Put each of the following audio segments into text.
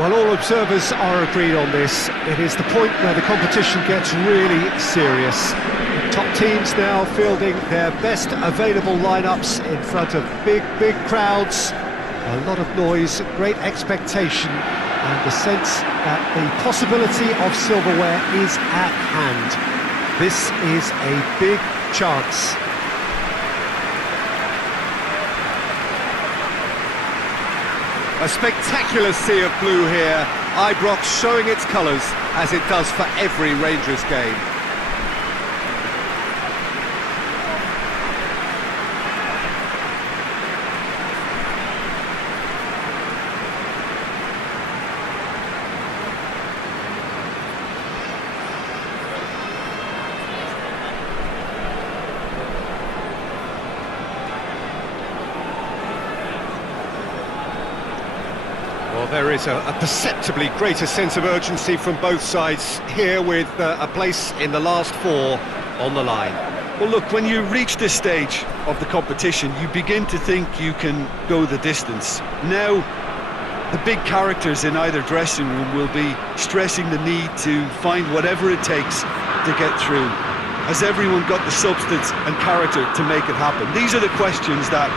Well, all observers are agreed on this. It is the point where the competition gets really serious. Top teams now fielding their best available lineups in front of big crowds. A lot of noise, great expectation, and the sense that the possibility of silverware is at hand. This is a big chance. A spectacular sea of blue here, Ibrox showing its colours as it does for every Rangers game. Well, there is a perceptibly greater sense of urgency from both sides here, with a place in the last four on the line. Well, look, when you reach this stage of the competition, you begin to think you can go the distance. Now, the big characters in either dressing room will be stressing the need to find whatever it takes to get through. Has everyone got the substance and character to make it happen? These are the questions that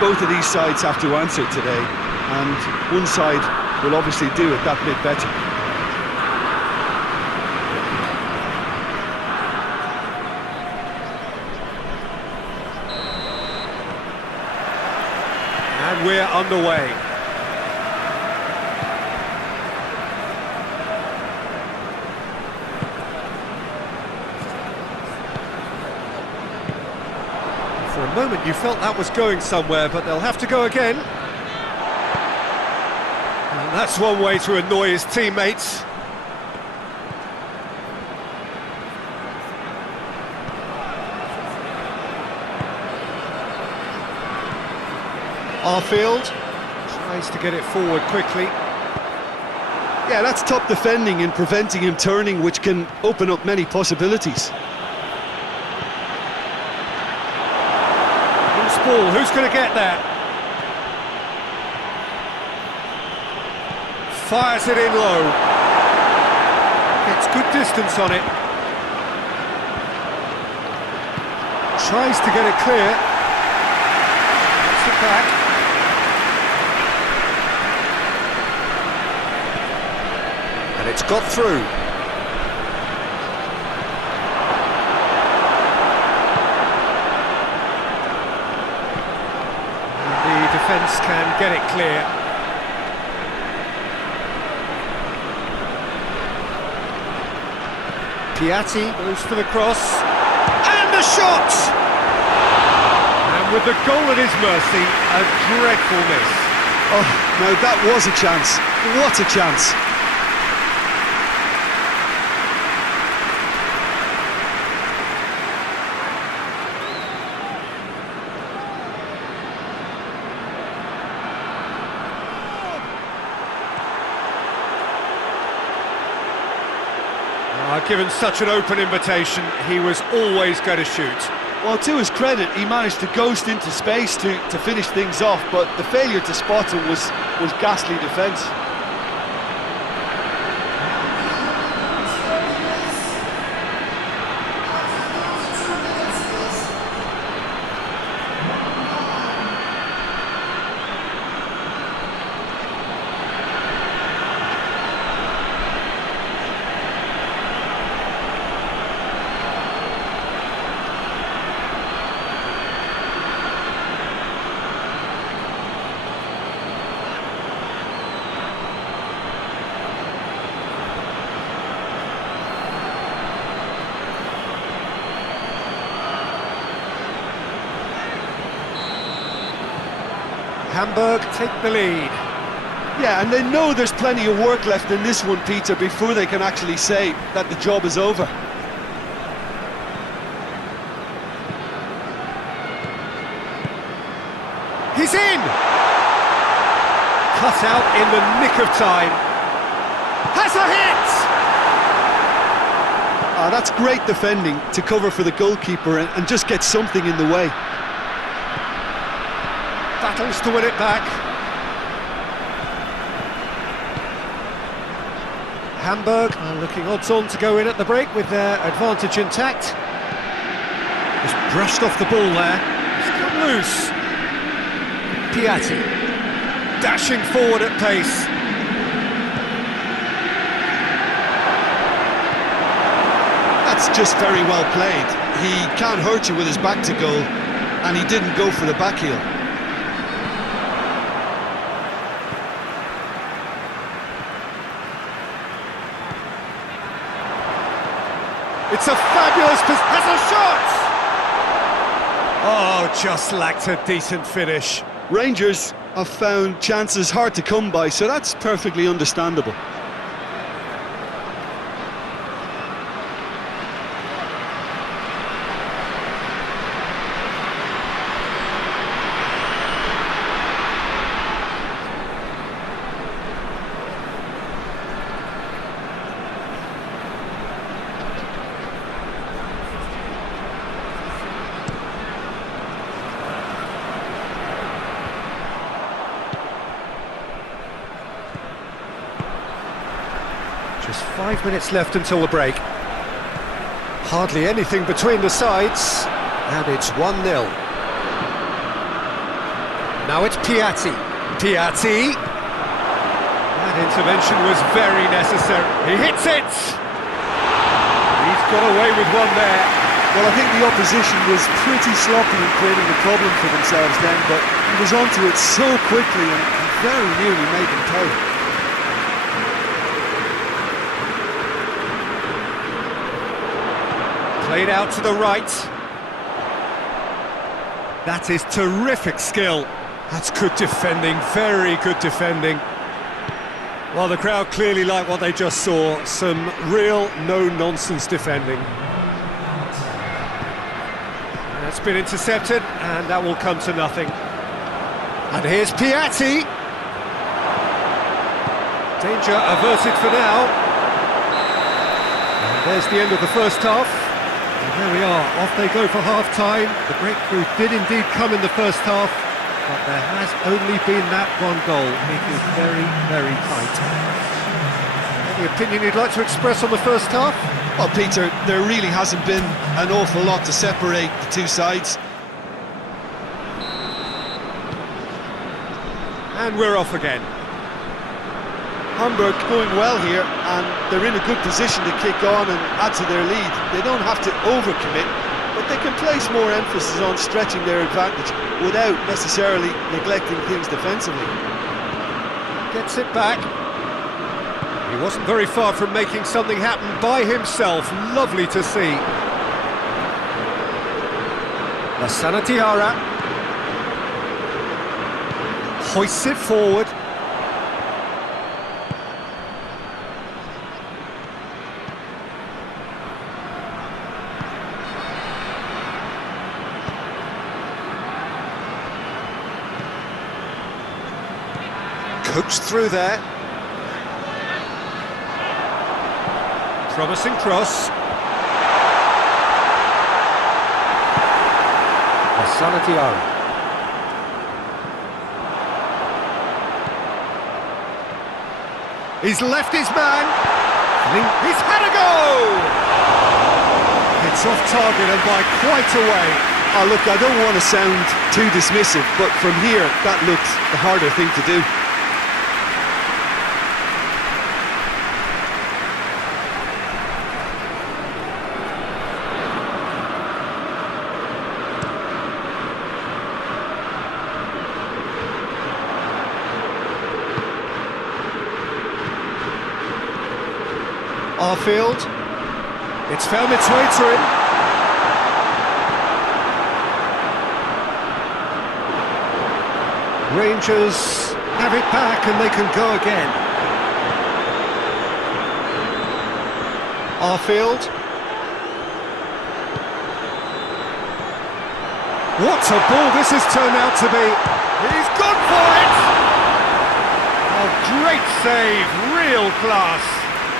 both of these sides have to answer today. And one side will obviously do it that bit better. And we're underway. For a moment you felt that was going somewhere, but they'll have to go again. And that's one way to annoy his teammates. Arfield tries to get it forward quickly. Yeah, that's top defending and preventing him turning, which can open up many possibilities. Loose ball, who's going to get that? Fires it in low. Gets good distance on it. Tries to get it clear. Gets it back. And it's got through. And the defence can get it clear. Piatti goes for the cross, and the shot! And with the goal at his mercy, a dreadful miss. Oh, now that was a chance. What a chance. Given such an open invitation, he was always going to shoot. Well, to his credit, he managed to ghost into space to finish things off, but the failure to spot him was ghastly defence. Hamburg take the lead. Yeah, and they know there's plenty of work left in this one, Peter, before they can actually say that the job is over. He's in! Cut out in the nick of time. Has a hit! That's great defending to cover for the goalkeeper and just get something in the way. Battles to win it back. Hamburg looking odds-on to go in at the break with their advantage intact. Just brushed off the ball there. It's come loose. Piatti dashing forward at pace. That's just very well played. He can't hurt you with his back to goal, and he didn't go for the back heel. It's a fabulous has a shot! Oh, just lacked a decent finish. Rangers have found chances hard to come by, so that's perfectly understandable. Just 5 minutes left until the break. Hardly anything between the sides, and it's 1-0. Now it's Piatti. Piatti! That intervention was very necessary. He hits it! He's got away with one there. Well, I think the opposition was pretty sloppy in creating a problem for themselves then, but he was onto it so quickly and very nearly made them pay. Played out to the right. That is terrific skill. That's good defending, very good defending. Well, the crowd clearly like what they just saw. Some real no-nonsense defending. That's been intercepted, and that will come to nothing. And here's Piatti. Danger averted for now. And there's the end of the first half. And there we are, off they go for half-time. The breakthrough did indeed come in the first half, but there has only been that one goal. It is very, very tight. Any opinion you'd like to express on the first half? Well, Peter, there really hasn't been an awful lot to separate the two sides. And we're off again. Hamburg going well here, and they're in a good position to kick on and add to their lead. They don't have to overcommit, but they can place more emphasis on stretching their advantage without necessarily neglecting things defensively. Gets it back. He wasn't very far from making something happen by himself. Lovely to see. La Sanatiara hoists it forward. Coached through there. Promising cross. Sanatiara. He's left his man. He's had a go! It's off target and by quite a way. Oh, look, I don't want to sound too dismissive, but from here, that looked the harder thing to do. Arfield, it's found its way to him. Rangers have it back and they can go again. Arfield. What a ball this has turned out to be. He's gone for it! Oh, great save, real class.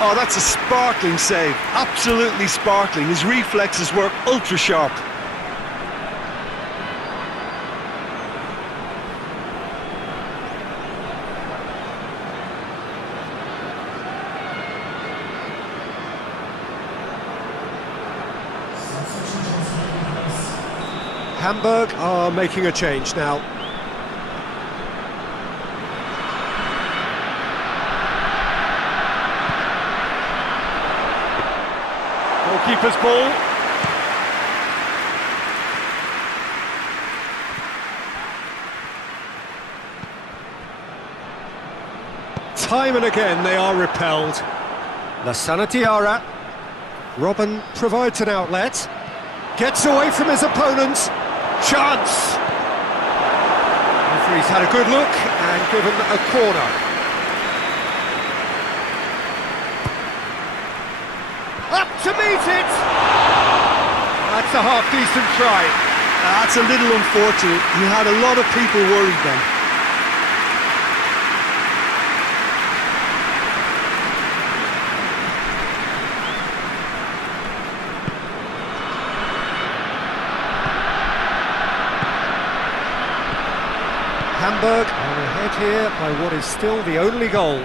Oh, that's a sparkling save, absolutely sparkling. His reflexes were ultra sharp. Hamburg are making a change now. Goalkeeper's ball. Time and again they are repelled. Lassana Diarra. Robben provides an outlet. Gets away from his opponent. Chance! Referee's had a good look and given a corner. Up to meet it! That's a half-decent try. That's a little unfortunate. He had a lot of people worried then. Hamburg are ahead here by what is still the only goal.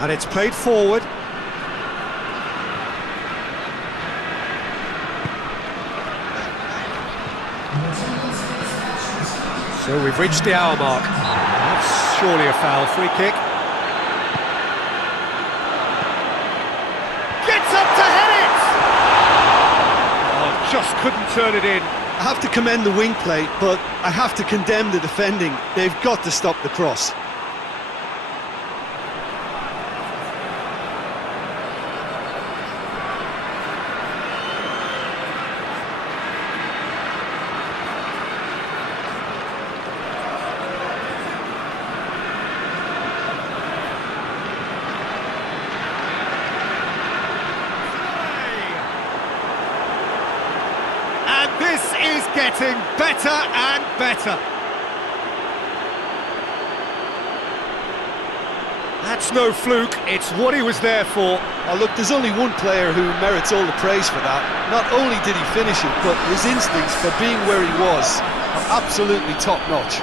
And it's played forward. So we've reached the hour mark. That's surely a foul. Free kick. Gets up to head it! Oh, just couldn't turn it in. I have to commend the wing play, but I have to condemn the defending. They've got to stop the cross. This is getting better and better. That's no fluke, it's what he was there for. Oh, look, there's only one player who merits all the praise for that. Not only did he finish it, but his instincts for being where he was are absolutely top-notch.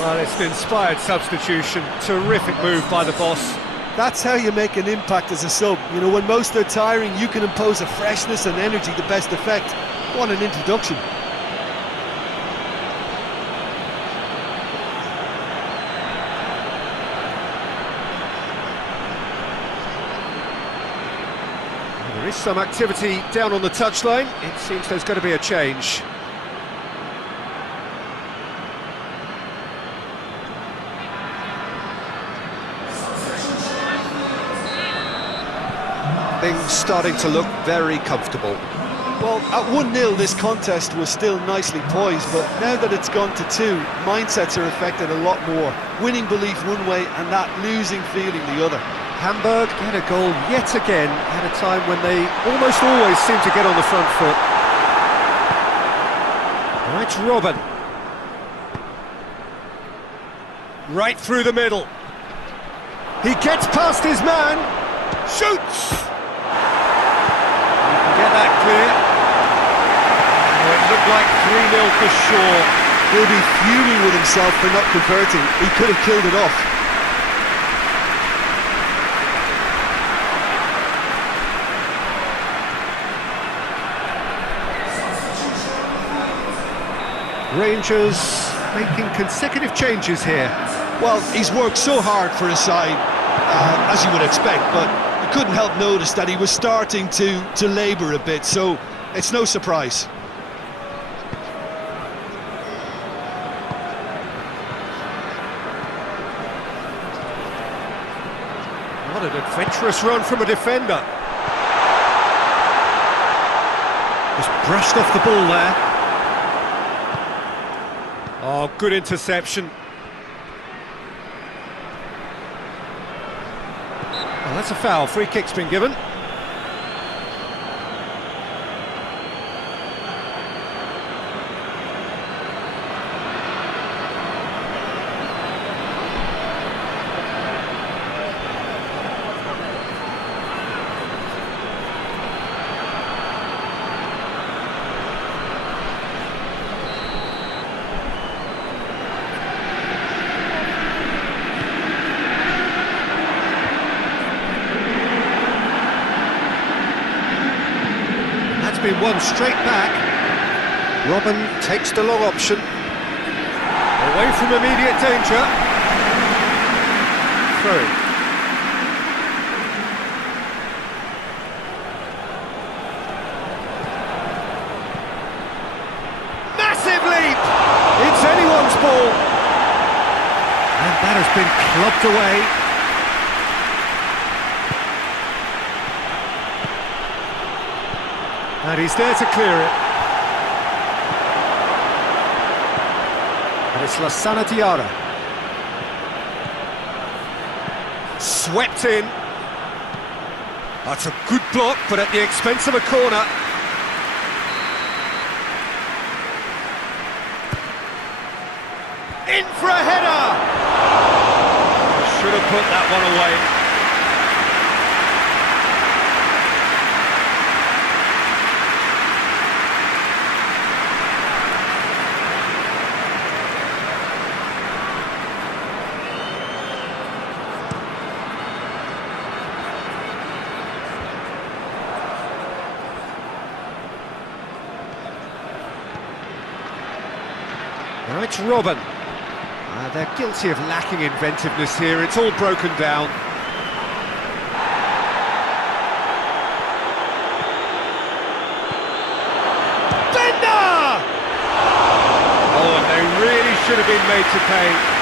Well, it's an inspired substitution. Terrific move by the boss. That's how you make an impact as a sub. You know, when most are tiring, you can impose a freshness and energy to best effect. What an introduction. There is some activity down on the touchline. It seems there's going to be a change. Things starting to look very comfortable. Well, at 1-0 this contest was still nicely poised, but now that it's gone to 2, mindsets are affected a lot more. Winning belief one way and that losing feeling the other. Hamburg get a goal yet again at a time when they almost always seem to get on the front foot. Right, Robben. Right through the middle. He gets past his man. Shoots! Get that clear. Oh, it looked like 3-0 for sure. He'll be fuming with himself for not converting. He could have killed it off. Rangers making consecutive changes here. Well, he's worked so hard for his side, as you would expect, but you couldn't help notice that he was starting to labour a bit, so it's no surprise. What an adventurous run from a defender. Just brushed off the ball there. Oh, good interception. Well, that's a foul. Free kick's been given. one straight back. Robin takes the long option. Away from immediate danger. Through. Massive leap! It's anyone's ball. And that has been clubbed away. And he's there to clear it. And it's Lassana Diarra. Swept in. That's a good block, but at the expense of a corner. In for a header! Should have put that one away. Now it's Robin. They're guilty of lacking inventiveness here, it's all broken down. Bender! Oh, and they really should have been made to pay.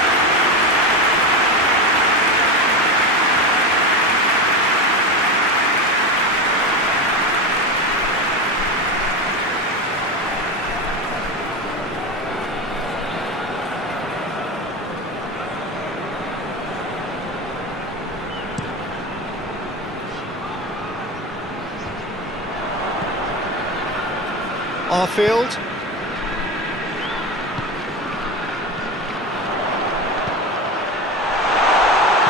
Arfield.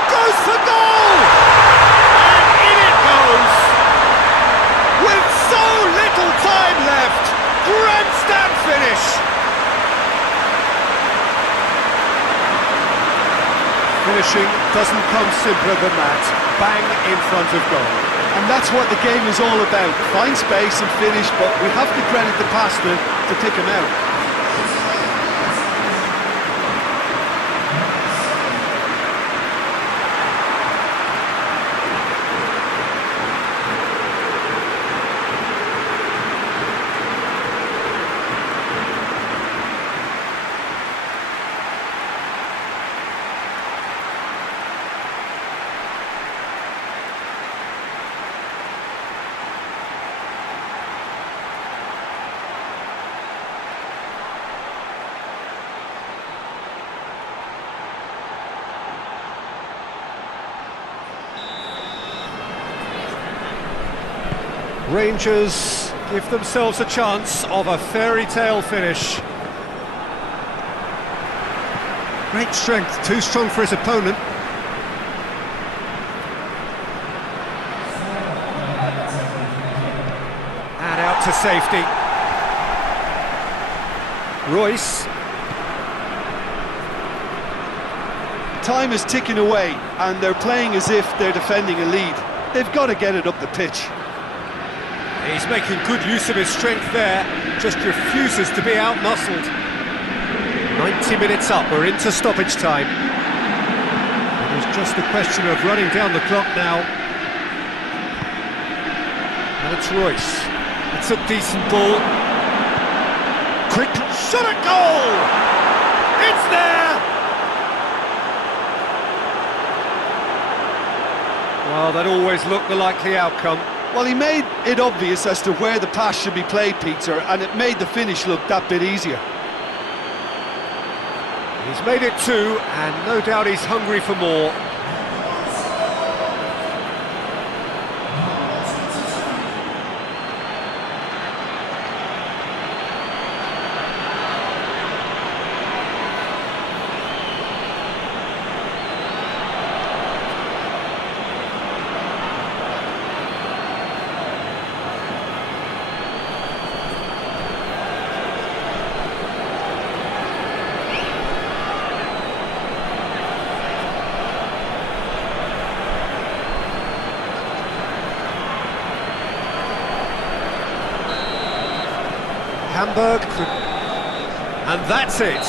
Goes for goal! And in it goes! With so little time left! Grandstand finish! Finishing doesn't come simpler than that. Bang in front of goal. And that's what the game is all about. Find space and finish, but we have to credit the passer to pick him out. Rangers give themselves a chance of a fairy tale finish. Great strength, too strong for his opponent. And out to safety. Royce. Time is ticking away, and they're playing as if they're defending a lead. They've got to get it up the pitch. He's making good use of his strength there, just refuses to be out-muscled. 90 minutes up, we're into stoppage time. It was just a question of running down the clock now. And it's Royce. It's a decent ball. Quick shot at goal! It's there! Well, that always looked the likely outcome. Well, he made it obvious as to where the pass should be played, Peter, and it made the finish look that bit easier. He's made it two, and no doubt he's hungry for more. Hamburg. And that's it.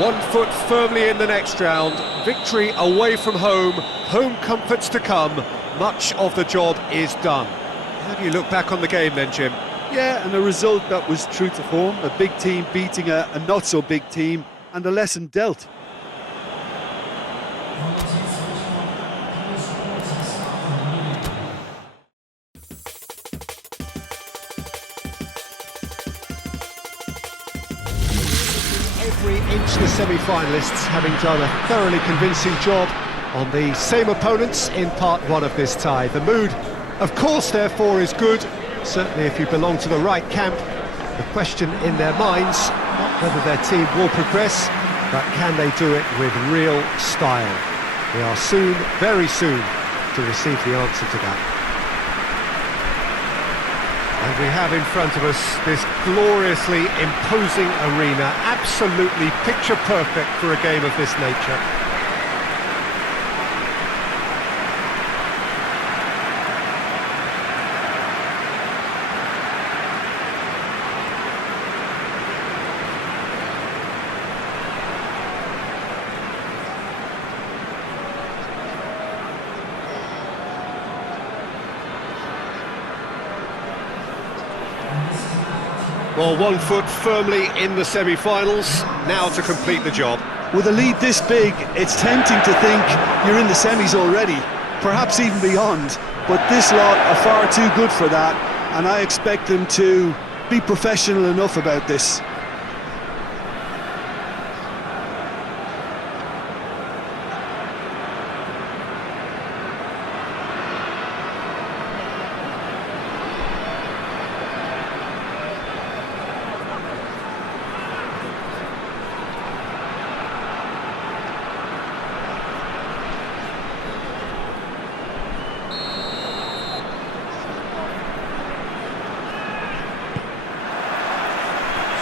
1 foot firmly in the next round. Victory away from home. Home comforts to come. Much of the job is done. How do you look back on the game then, Jim? Yeah, and a result that was true to form. A big team beating a not-so-big team, and a lesson dealt. Every inch the semi-finalists having done a thoroughly convincing job on the same opponents in part one of this tie. The mood, of course, therefore, is good, certainly if you belong to the right camp. The question in their minds, not whether their team will progress, but can they do it with real style? We are soon, very soon, to receive the answer to that. And we have in front of us this gloriously imposing arena, absolutely picture perfect for a game of this nature. Well, 1 foot firmly in the semi-finals, now to complete the job. With a lead this big, it's tempting to think you're in the semis already, perhaps even beyond, but this lot are far too good for that, and I expect them to be professional enough about this.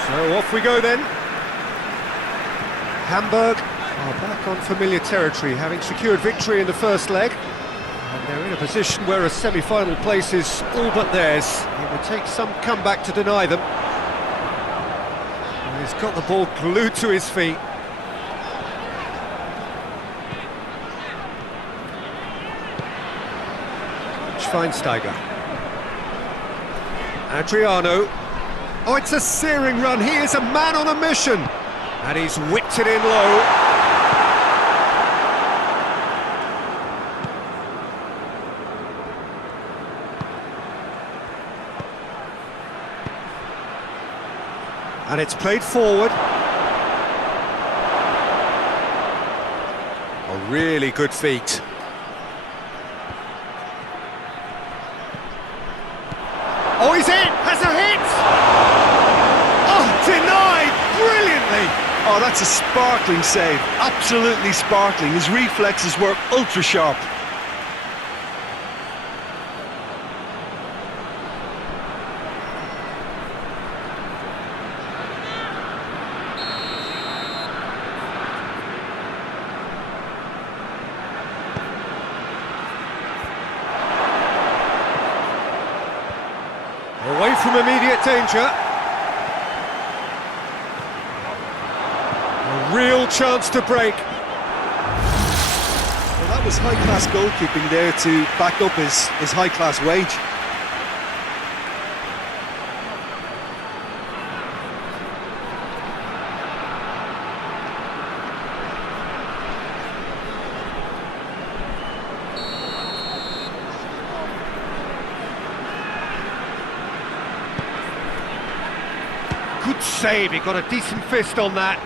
So off we go then. Hamburg are back on familiar territory, having secured victory in the first leg. And they're in a position where a semi-final place is all but theirs. It would take some comeback to deny them. And he's got the ball glued to his feet. Schweinsteiger. Adriano. Oh, it's a searing run. He is a man on a mission. And he's whipped it in low. And it's played forward. A really good feat. Oh, he's in! Has a hit! Oh, denied! Brilliantly! Oh, that's a sparkling save, absolutely sparkling. His reflexes were ultra sharp. Away from immediate danger. A real chance to break. Well, that was high-class goalkeeping there to back up his high-class wage. Good save, he got a decent fist on that.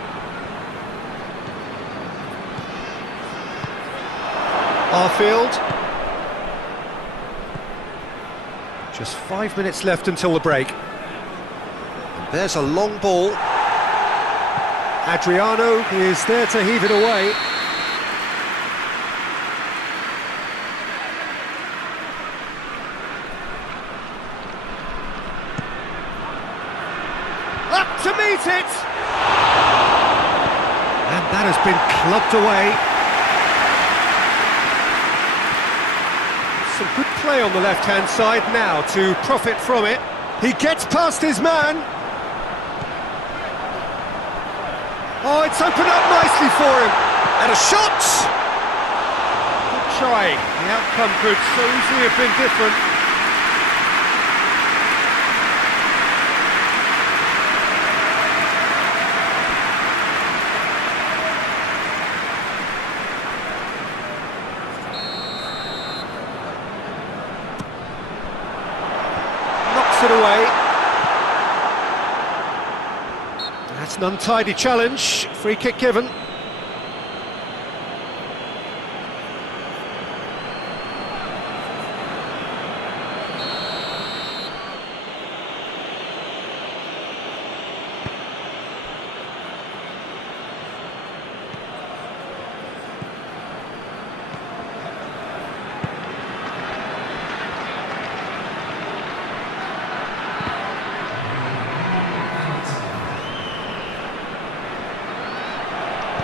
Arfield. Just 5 minutes left until the break. And there's a long ball. Adriano is there to heave it away. Up to meet it! And that has been clubbed away. Some good play on the left-hand side now to profit from it. He gets past his man. Oh, it's opened up nicely for him. And a shot! Good try. The outcome could so easily have been different. Knocks it away. That's an untidy challenge. Free kick given.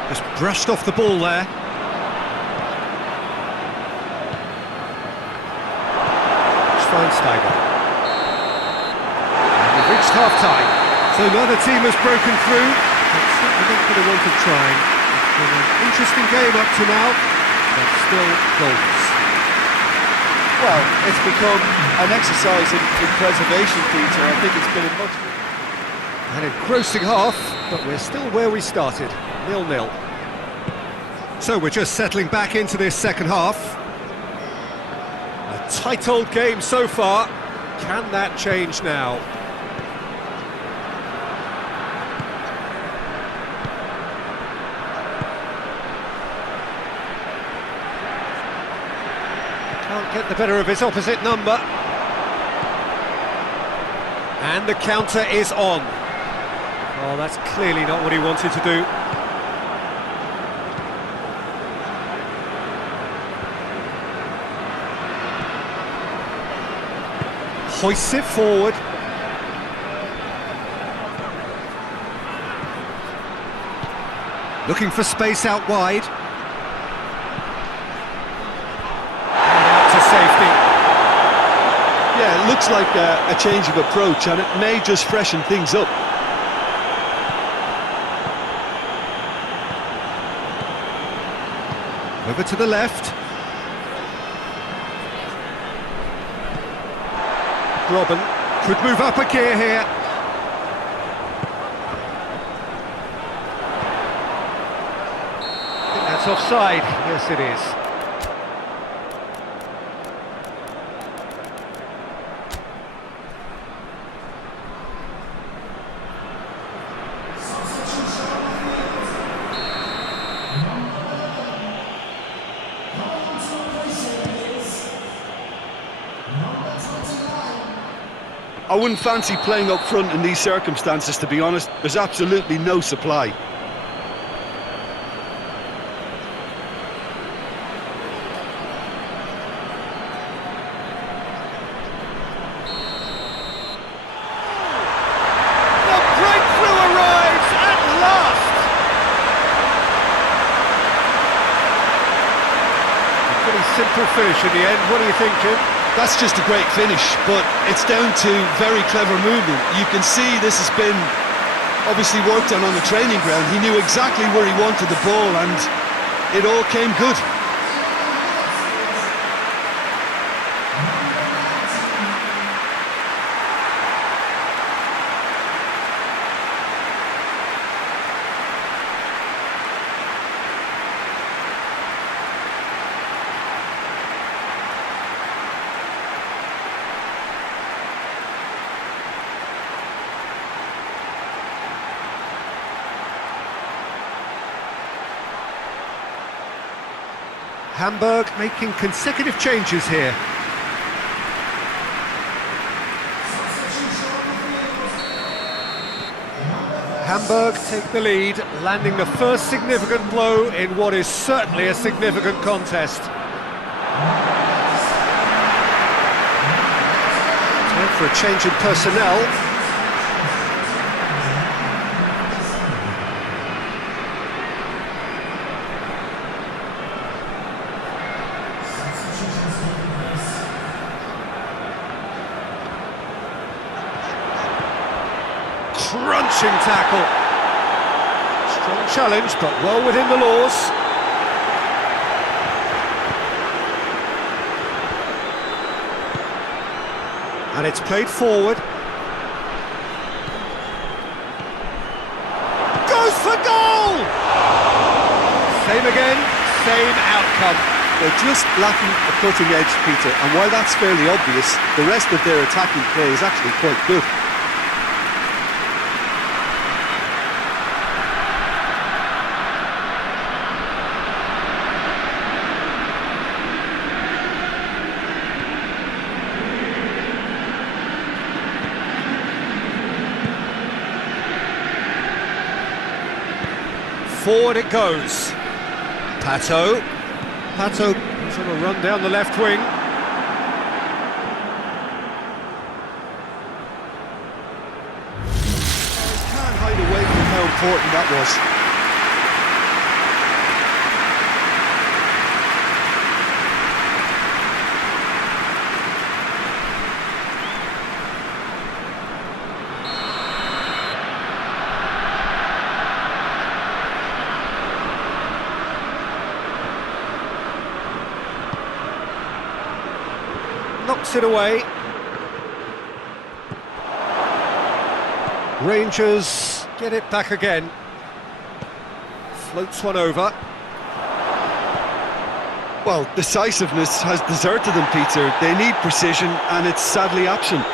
Just brushed off the ball there. Schweinsteiger. And we've reached half-time. So neither team has broken through. It's certainly not going to want to trying. It's been an interesting game up to now, but still goals. Well, it's become an exercise in preservation, Peter. I think it's been a much... An engrossing half, but we're still where we started, 0-0. So we're just settling back into this second half. A tight old game so far. Can that change now? Can't get the better of his opposite number. And the counter is on. Oh, that's clearly not what he wanted to do. Hoists it forward. Looking for space out wide. And out to safety. Yeah, it looks like a change of approach, and it may just freshen things up. Over to the left. Robben could move up a gear here. I think that's offside. Yes, it is. I wouldn't fancy playing up front in these circumstances, to be honest. There's absolutely no supply. The breakthrough arrives at last! A pretty simple finish in the end. What do you think, Jim? That's just a great finish, but it's down to very clever movement. You can see this has been obviously worked on the training ground. He knew exactly where he wanted the ball, and it all came good. Hamburg making consecutive changes here. Hamburg take the lead, landing the first significant blow in what is certainly a significant contest. Time for a change in personnel. Crunching tackle. Strong challenge, but well within the laws. And it's played forward. Goes for goal! Same again, same outcome. They're just lacking a cutting edge, Peter, and while that's fairly obvious, the rest of their attacking play is actually quite good. Forward it goes. Pato is on a run down the left wing. Can't hide away from how important that was. Knocks it away. Rangers get it back again. Floats one over. Well, decisiveness has deserted them, Peter. They need precision, and it's sadly absent.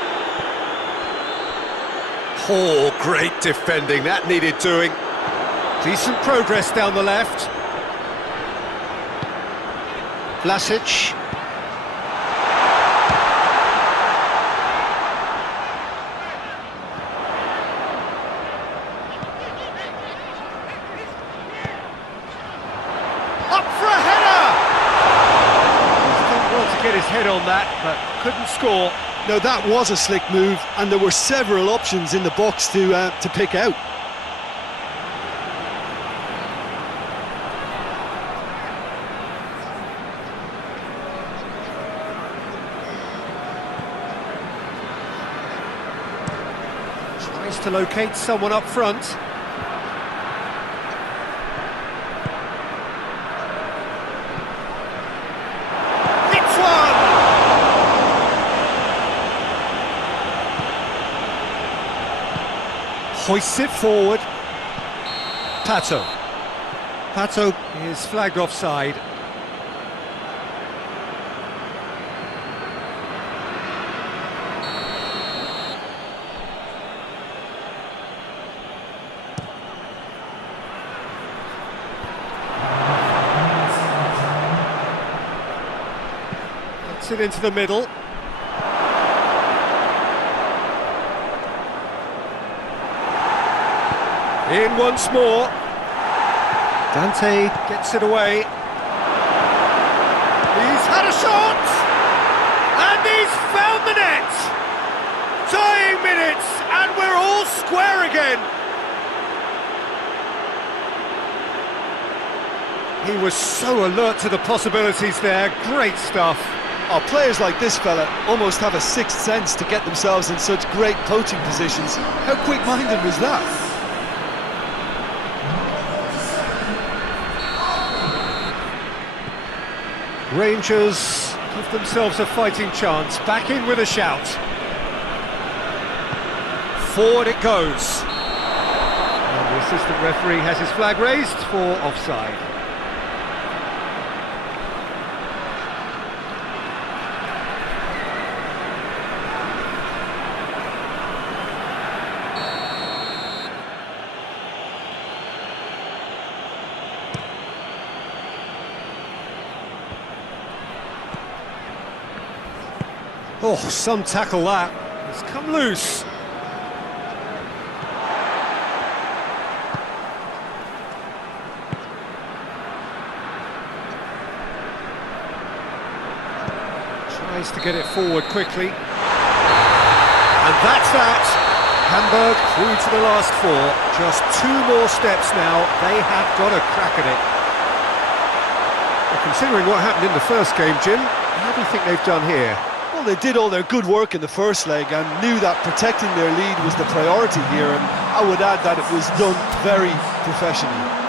Oh, great defending. That needed doing. Decent progress down the left. Vlasic. Get his head on that, but couldn't score. No, that was a slick move, and there were several options in the box to pick out. Tries to locate someone up front. Hoists it forward. Pato is flagged offside. Gets it into the middle. In once more. Dante gets it away. He's had a shot! And he's found the net! Tying minutes, and we're all square again! He was so alert to the possibilities there. Great stuff. Oh, players like this fella almost have a sixth sense to get themselves in such great poaching positions. How quick-minded was that? Rangers give themselves a fighting chance, back in with a shout. Forward it goes. And the assistant referee has his flag raised for offside. Oh, some tackle that. It's come loose. Tries to get it forward quickly. And that's that. Hamburg through to the last four. Just 2 more steps now. They have got a crack at it. Well, considering what happened in the first game, Jim, how do you think they've done here? Well, they did all their good work in the first leg and knew that protecting their lead was the priority here, and I would add that it was done very professionally.